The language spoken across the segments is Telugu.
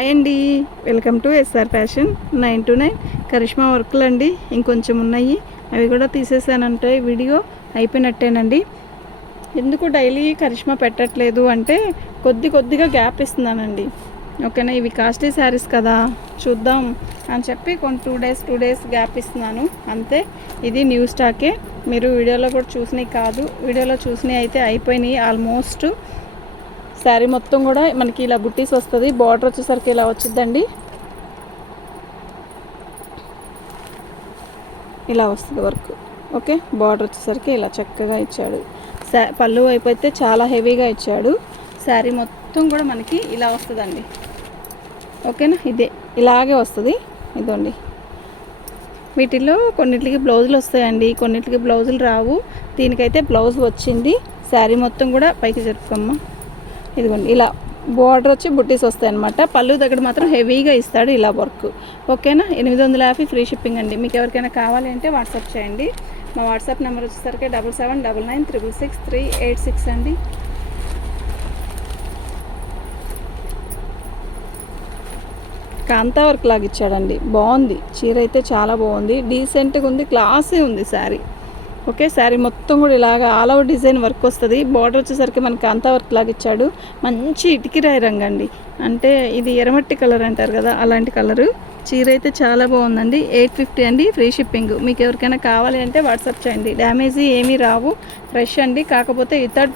హాయ్ అండి, welcome to SR fashion 9 to 9 Karishma వర్క్లు అండి. ఇంకొంచెం ఉన్నాయి, అవి కూడా తీసేసానంటే వీడియో అయిపోయినట్టేనండి. ఎందుకు డైలీ కరిష్మా పెట్టట్లేదు అంటే కొద్దిగా గ్యాప్ ఇస్తున్నానండి. ఓకేనా, ఇవి కాస్ట్లీ శారీస్ కదా, చూద్దాం అని చెప్పి కొన్ని 2 days గ్యాప్ ఇస్తున్నాను అంతే. ఇది న్యూ స్టాకే, మీరు వీడియోలో కూడా చూసినవి కాదు, వీడియోలో చూసినవి అయితే అయిపోయినాయి ఆల్మోస్ట్. శారీ మొత్తం కూడా మనకి ఇలా బుట్టీస్ వస్తుంది. బార్డర్ వచ్చేసరికి ఇలా వచ్చిందండి, ఇలా వస్తుంది వర్క్. ఓకే, బార్డర్ వచ్చేసరికి ఇలా చక్కగా ఇచ్చాడు. పళ్ళు అయిపోతే చాలా హెవీగా ఇచ్చాడు. శారీ మొత్తం కూడా మనకి ఇలా వస్తుందండి. ఓకేనా, ఇదే ఇలాగే వస్తుంది. ఇదండి, వీటిల్లో కొన్నిటికి బ్లౌజులు వస్తాయండి, కొన్నిటికి బ్లౌజులు రావు. దీనికైతే బ్లౌజ్ వచ్చింది. శారీ మొత్తం కూడా పైకి జరుపుకోమ్మా. ఇదిగోండి, ఇలా బార్డర్ వచ్చి బుట్టీస్ వస్తాయి అనమాట. పళ్ళు దగ్గర మాత్రం హెవీగా ఇస్తాడు ఇలా వర్క్. ఓకేనా, 850 ఫ్రీ షిప్పింగ్ అండి. మీకు ఎవరికైనా కావాలి అంటే వాట్సాప్ చేయండి. మా వాట్సాప్ నెంబర్ వచ్చేసరికి 7799966386 అండి. కాంతా వర్క్ లాగా ఇచ్చాడండి, బాగుంది. చీర అయితే చాలా బాగుంది, డీసెంట్గా ఉంది, క్లాసీ ఉంది శారీ. ఓకే, శారీ మొత్తం కూడా ఇలాగ ఆల్ ఓవర్ డిజైన్ వర్క్ వస్తుంది. బార్డర్ వచ్చేసరికి మనకి అంతా వర్క్ లాగా ఇచ్చాడు. మంచి ఇటుకిరాయి రంగు అండి, అంటే ఇది ఎర్రమట్టి కలర్ అంటారు కదా, అలాంటి కలరు. చీర అయితే చాలా బాగుందండి. 850 అండి, ఫ్రీ షిప్పింగ్. మీకు ఎవరికైనా కావాలి అంటే వాట్సాప్ చేయండి. డ్యామేజీ ఏమీ రావు, ఫ్రెష్ అండి. కాకపోతే ఇతడ్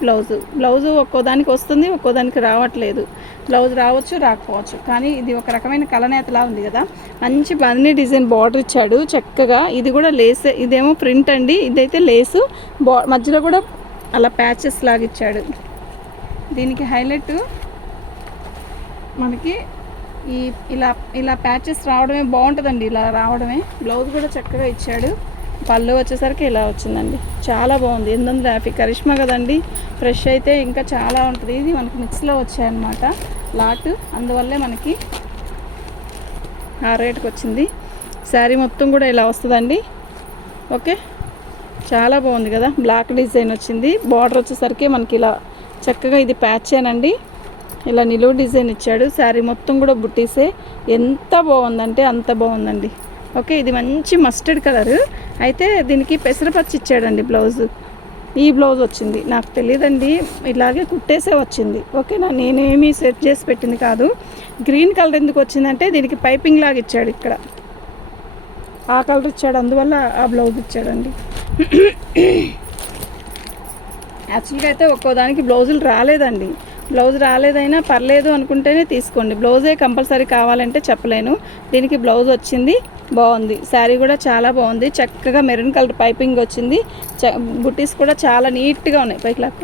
బ్లౌజు ఒక్కోదానికి వస్తుంది, ఒక్కోదానికి రావట్లేదు. బ్లౌజ్ రావచ్చు, రాకపోవచ్చు, కానీ ఇది ఒక రకమైన కలనేతలా ఉంది కదా. మంచి బన్నీ డిజైన్ బార్డర్ ఇచ్చాడు చక్కగా. ఇది కూడా లేస్, ఇదేమో ప్రింట్ అండి, ఇదైతే లేసు. మధ్యలో కూడా అలా ప్యాచెస్ లాగా ఇచ్చాడు. దీనికి హైలైట్ మనకి ఇలా ప్యాచెస్ రావడమే బాగుంటుందండి, ఇలా రావడమే. బ్లౌజ్ కూడా చక్కగా ఇచ్చాడు. పళ్ళు వచ్చేసరికి ఇలా వచ్చిందండి, చాలా బాగుంది. 850 కరిష్మా కదండి, ఫ్రెష్ అయితే ఇంకా చాలా ఉంటుంది. ఇది మనకి మిక్స్లో వచ్చాయన్నమాట లాట్, అందువల్లే మనకి ఆ రేట్కి వచ్చింది. శారీ మొత్తం కూడా ఇలా వస్తుందండి. ఓకే, చాలా బాగుంది కదా. బ్లాక్ డిజైన్ వచ్చింది. బార్డర్ వచ్చేసరికి మనకి ఇలా చక్కగా ఇది ప్యాచేనండి, ఇలా నిలువు డిజైన్ ఇచ్చాడు. శారీ మొత్తం కూడా బుట్టీసే. ఎంత బాగుందంటే అంత బాగుందండి. ఓకే, ఇది మంచి మస్టర్డ్ కలర్ అయితే దీనికి పెసరపచ్చి ఇచ్చాడండి బ్లౌజు. ఈ బ్లౌజ్ వచ్చింది, నాకు తెలియదండి, ఇలాగే కుట్టేసే వచ్చింది. ఓకేనా, నేనేమీ సెట్ చేసి పెట్టింది కాదు. గ్రీన్ కలర్ ఎందుకు వచ్చిందంటే దీనికి పైపింగ్ లాగా ఇచ్చాడు, ఇక్కడ ఆ కలర్ ఇచ్చాడు, అందువల్ల ఆ బ్లౌజ్ ఇచ్చాడండి. యాక్చువల్గా అయితే ఒక్కోదానికి బ్లౌజులు రాలేదండి. బ్లౌజ్ రాలేదైనా పర్లేదు అనుకుంటేనే తీసుకోండి. బ్లౌజే కంపల్సరీ కావాలంటే చెప్పలేను. దీనికి బ్లౌజ్ వచ్చింది, బాగుంది. శారీ కూడా చాలా బాగుంది, చక్కగా మెరూన్ కలర్ పైపింగ్ వచ్చింది. బుట్టీస్ కూడా చాలా నీట్గా ఉన్నాయి, పైకి లాక్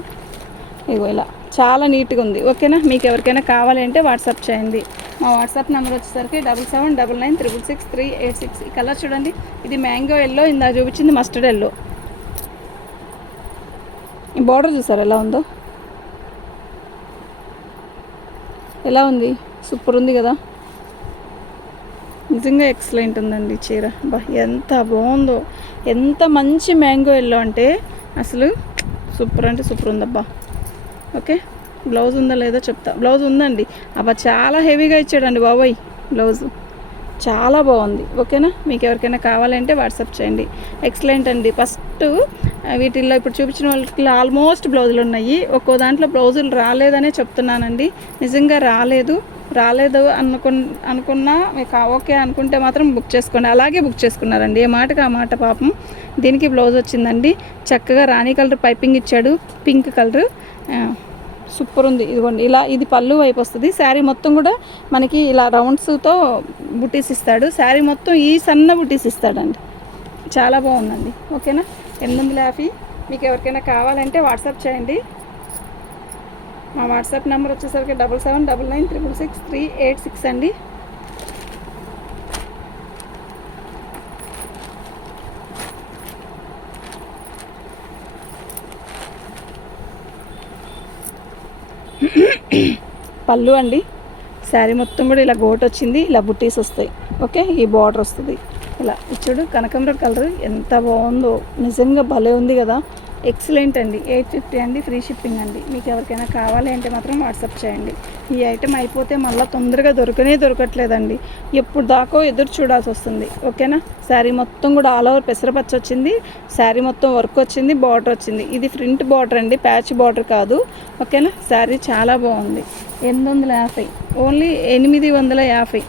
ఇగో ఇలా చాలా నీట్గా ఉంది. ఓకేనా, మీకు ఎవరికైనా కావాలి అంటే వాట్సాప్ చేయండి. మా వాట్సాప్ నెంబర్ వచ్చేసరికి 7799966386. ఈ కలర్ చూడండి, ఇది మ్యాంగో ఎల్లో, ఇందాక చూపించింది మస్టర్డ్ ఎల్లో. ఈ బార్డర్ చూసారు ఎలా ఉందో, ఎలా ఉంది, సూపర్ ఉంది కదా. నిజంగా ఎక్సలెంట్ ఉందండి చీర. బా ఎంత బాగుందో, ఎంత మంచి మ్యాంగో ఎల్లో అంటే అసలు సూపర్ అంటే సూపర్ ఉందబ్బా. ఓకే, బ్లౌజ్ ఉందా లేదో చెప్తా. బ్లౌజ్ ఉందండి, అబ్బా చాలా హెవీగా ఇచ్చాడండి బాబోయ్, బ్లౌజు చాలా బాగుంది. ఓకేనా, మీకు ఎవరికైనా కావాలంటే వాట్సాప్ చేయండి. ఎక్సలెంట్ అండి. ఫస్ట్ వీటిల్లో ఇప్పుడు చూపించిన వాళ్ళకి ఆల్మోస్ట్ బ్లౌజులు ఉన్నాయి. ఒక్కో దాంట్లో బ్లౌజులు రాలేదనే చెప్తున్నానండి. నిజంగా రాలేదు అనుకున్నా మీకు ఓకే అనుకుంటే మాత్రం బుక్ చేసుకోండి. అలాగే బుక్ చేసుకున్నారండి, ఏ మాటకు ఆ మాట. పాపం దీనికి బ్లౌజ్ వచ్చిందండి, చక్కగా రాణి కలర్ పైపింగ్ ఇచ్చాడు, పింక్ కలర్, సూపర్ ఉంది. ఇదిగోండి ఇలా, ఇది పళ్ళు వైపు వస్తుంది. శారీ మొత్తం కూడా మనకి ఇలా రౌండ్స్తో బుట్టీస్ ఇస్తాడు. శారీ మొత్తం ఈ సన్న బుట్టీస్ ఇస్తాడండి, చాలా బాగుందండి. ఓకేనా, 850. మీకు ఎవరికైనా కావాలంటే వాట్సాప్ చేయండి. మా వాట్సాప్ నెంబర్ వచ్చేసరికి 7799966386 అండి. పళ్ళు అండి, శారీ మొత్తం కూడా ఇలా గోట్ వచ్చింది, ఇలా బుట్టీస్ వస్తాయి. ఓకే, ఈ బార్డర్ వస్తుంది ఇలా ఇచ్చాడు. కనకాంబరం కలర్ ఎంత బాగుందో, నిజంగా భలే ఉంది కదా. ఎక్సలెంట్ అండి. 850 అండి, ఫ్రీ షిప్పింగ్ అండి. మీకు ఎవరికైనా కావాలి అంటే మాత్రం వాట్సాప్ చేయండి. ఈ ఐటెం అయిపోతే మళ్ళీ తొందరగా దొరకట్లేదండి. ఎప్పుడు దాకో ఎదురు చూడాల్సి వస్తుంది. ఓకేనా. శారీ మొత్తం కూడా ఆల్ ఓవర్ పెసరపచ్చ వచ్చింది. శారీ మొత్తం వర్క్ వచ్చింది, బార్డర్ వచ్చింది. ఇది ఫ్రంట్ బార్డర్ అండి, ప్యాచ్ బార్డర్ కాదు. ఓకేనా. శారీ చాలా బాగుంది. 850, ఓన్లీ 850.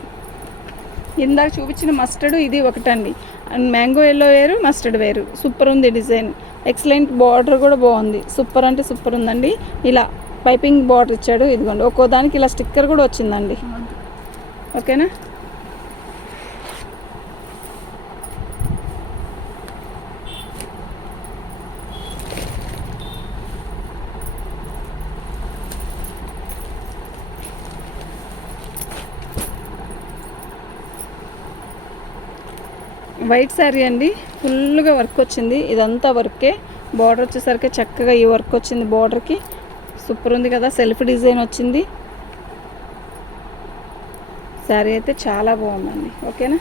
ఇందాక చూపించిన మస్టర్డ్ ఇది ఒకటండి. అండ్ మ్యాంగో ఎల్లో వేరు, మస్టర్డ్ వేరు. సూపర్ ఉంది డిజైన్. ఎక్సలెంట్. బార్డర్ కూడా బాగుంది. సూపర్ అంటే సూపర్ ఉందండి. ఇలా పైపింగ్ బార్డర్ ఇచ్చాడు. ఇదిగోండి, ఒక్కో దానికి ఇలా స్టిక్కర్ కూడా వచ్చిందండి. ఓకేనా. వైట్ శారీ అండి, ఫుల్గా వర్క్ వచ్చింది. ఇదంతా వర్కే. బార్డర్ వచ్చేసరికి చక్కగా ఈ వర్క్ వచ్చింది బార్డర్కి. సూపర్ ఉంది కదా. సెల్ఫ్ డిజైన్ వచ్చింది. శారీ అయితే చాలా బాగుందండి. ఓకేనా.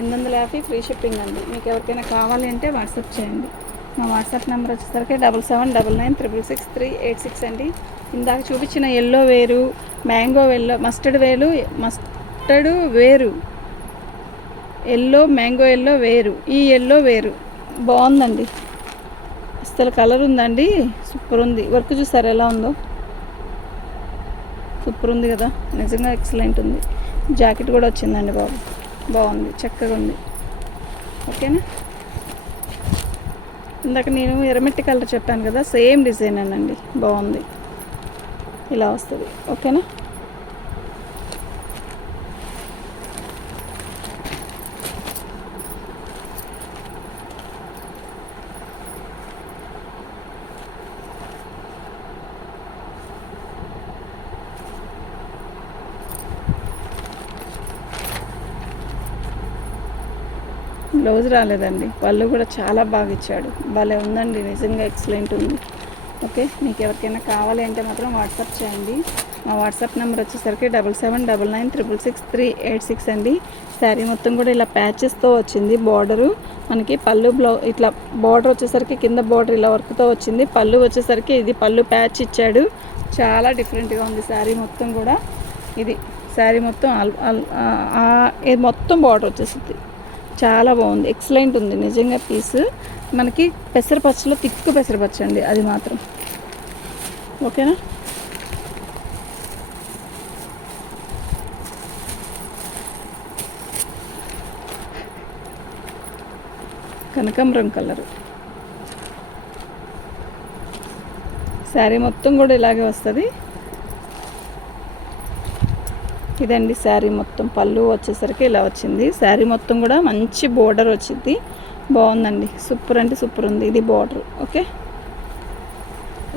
850 ఫ్రీ షిప్పింగ్ అండి. మీకు ఎవరికైనా కావాలి అంటే వాట్సాప్ చేయండి. మా వాట్సాప్ నెంబర్ వచ్చేసరికి 7799966386 అండి. ఇందాక చూపించిన ఎల్లో వేరు, మ్యాంగో ఎల్లో, మస్టర్డ్ వేరు, ఎల్లో మ్యాంగో ఎల్లో వేరు, ఈ ఎల్లో వేరు. బాగుందండి. అసలు కలర్ ఉందండి, సూపర్ ఉంది. వర్క్ చూసారు ఎలా ఉందో. సూపర్ ఉంది కదా, నిజంగా ఎక్సలెంట్ ఉంది. జాకెట్ కూడా వచ్చిందండి బాబు, బాగుంది, చక్కగా ఉంది. ఓకేనా. ఇందాక నేను ఎర్రమట్టి కలర్ చెప్పాను కదా, సేమ్ డిజైన్ అనండి, బాగుంది. ఇలా వస్తుంది. ఓకేనా. బ్లౌజ్ రాలేదండి, పళ్ళు కూడా చాలా బాగా ఇచ్చాడు. భలే ఉందండి, నిజంగా ఎక్సలెంట్ ఉంది. ఓకే. మీకు ఎవరికైనా కావాలి అంటే మాత్రం వాట్సాప్ చేయండి. మా వాట్సాప్ నెంబర్ వచ్చేసరికి 7799966386 అండి. శారీ మొత్తం కూడా ఇలా ప్యాచెస్తో వచ్చింది. బార్డరు మనకి పళ్ళు ఇట్లా బార్డర్ వచ్చేసరికి కింద బార్డర్ ఇలా వర్క్తో వచ్చింది. పళ్ళు వచ్చేసరికి ఇది పళ్ళు ప్యాచ్ ఇచ్చాడు. చాలా డిఫరెంట్గా ఉంది శారీ మొత్తం కూడా. ఇది శారీ మొత్తం ఇది మొత్తం బార్డర్ వచ్చేసింది. చాలా బాగుంది, ఎక్సలెంట్ ఉంది నిజంగా. పీస్ మనకి పెసరపచ్చలో తిక్కు పెసరపచ్చ అండి, అది మాత్రం. ఓకేనా. కనకాంబరం కలరు. శారీ మొత్తం కూడా ఇలాగే వస్తుంది. ఇదండి శారీ మొత్తం. పళ్ళు వచ్చేసరికి ఇలా వచ్చింది. శారీ మొత్తం కూడా మంచి బోర్డర్ వచ్చింది. బాగుందండి, సూపర్ అంటే సూపర్ ఉంది. ఇది బోర్డర్. ఓకే.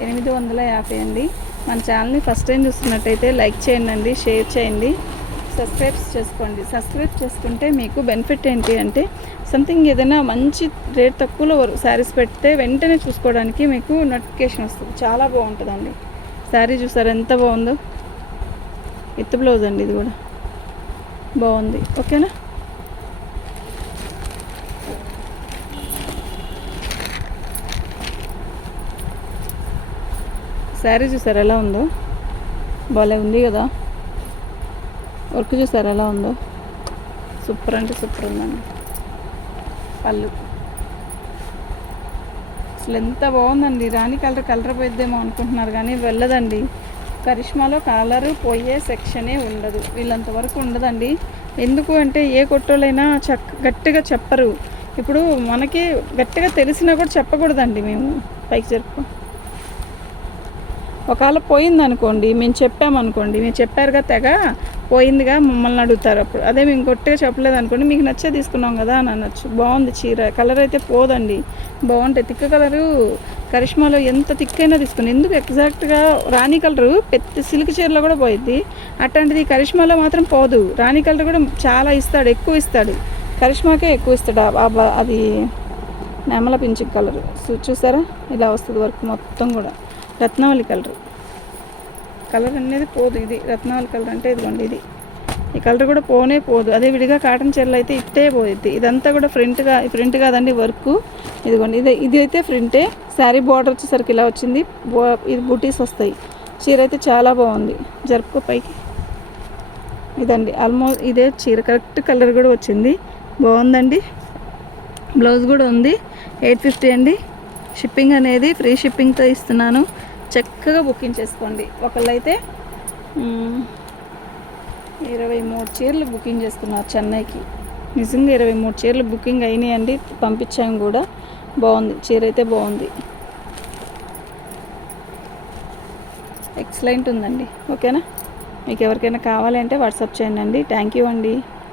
850 అండి. మన ఛానల్ని ఫస్ట్ టైం చూస్తున్నట్టయితే లైక్ చేయండి, షేర్ చేయండి, సబ్స్క్రైబ్ చేసుకోండి. సబ్స్క్రైబ్ చేసుకుంటే మీకు బెనిఫిట్ ఏంటి అంటే, సంథింగ్ ఏదైనా మంచి రేట్ తక్కువలో శారీస్ పెడితే వెంటనే చూసుకోవడానికి మీకు నోటిఫికేషన్ వస్తుంది. చాలా బాగుంటుందండి. శారీ చూసారు ఎంత బాగుందో. విత్ బ్లౌజ్ అండి, ఇది కూడా బాగుంది. ఓకేనా. శారీ చూసారు ఎలా ఉందో, భలే ఉంది కదా. వర్క్ చూసారు ఎలా ఉందో, సూపర్ అంటే సూపర్ ఉందండి. పళ్ళు అసలు ఎంత బాగుందండి. రాణి కలర్ పోయిద్దేమో అనుకుంటున్నారు కానీ వెళ్ళదండి. కరిష్మాలో కలరు పోయే సెక్షనే ఉండదు, వీళ్ళంతవరకు ఉండదండి. ఎందుకు అంటే ఏ కొట్టోళ్ళైనా గట్టిగా చెప్పరు. ఇప్పుడు మనకి గట్టిగా తెలిసినా కూడా చెప్పకూడదండి. మేము పైకి జరుపు ఒకవేళ పోయిందనుకోండి, మేము చెప్పామనుకోండి, మీరు చెప్పారుగా తెగ పోయిందిగా మమ్మల్ని అడుగుతారు. అప్పుడు అదే మేము గట్టిగా చెప్పలేదు అనుకోండి, మీకు నచ్చే తీసుకున్నాం కదా అని అనొచ్చు. బాగుంది చీర, కలర్ అయితే పోదండి, బాగుంటాయి. తిక్క కలరు కరిష్మాలో ఎంత తిక్కైనా తీసుకుని, ఎందుకు ఎగ్జాక్ట్గా రాణి కలరు పెద్ద సిల్క్ చీరలో కూడా పోయిద్ది, అట్లాంటిది కరిష్మాలో మాత్రం పోదు. రాణి కలర్ కూడా చాలా ఇస్తాడు, ఎక్కువ ఇస్తాడు. కరిష్మాకే ఎక్కువ ఇస్తాడు. అది నెమల పింఛి కలర్ చూసారా, ఇలా వస్తుంది వర్క్ మొత్తం కూడా. రత్నావళి కలర్ అనేది పోదు. ఇది రత్నావళి కలర్ అంటే ఇదిగోండి, ఇది ఈ కలర్ కూడా పోనే పోదు. అదే విడిగా కాటన్ చీరలు అయితే ఇట్టే పోయిద్ది. ఇదంతా కూడా ప్రింట్ కాదండి, వర్క్. ఇదిగోండి, ఇది అయితే ప్రింటే. శారీ బార్డర్ వచ్చేసరికి ఇలా వచ్చింది. ఇది బూటీస్ వస్తాయి. చీర అయితే చాలా బాగుంది. జరుపుకో పైకి. ఇదండి ఆల్మోస్ట్ ఇదే చీర, కరెక్ట్ కలర్ కూడా వచ్చింది. బాగుందండి. బ్లౌజ్ కూడా ఉంది. 850 అండి. షిప్పింగ్ అనేది ఫ్రీ షిప్పింగ్తో ఇస్తున్నాను. చక్కగా బుకింగ్ చేసుకోండి. ఒకళ్ళైతే 23 చీరలు బుకింగ్ చేసుకున్నారు చెన్నైకి. నిజంగా 23 చీరలు బుకింగ్ అయినాయండి. పంపించాము కూడా. బాగుంది, చీర అయితే బాగుంది. ఎక్సలెంట్ ఉందండి. ఓకేనా? మీకు ఎవరికైనా కావాలంటే వాట్సాప్ చేయండి. థ్యాంక్ యూ అండి.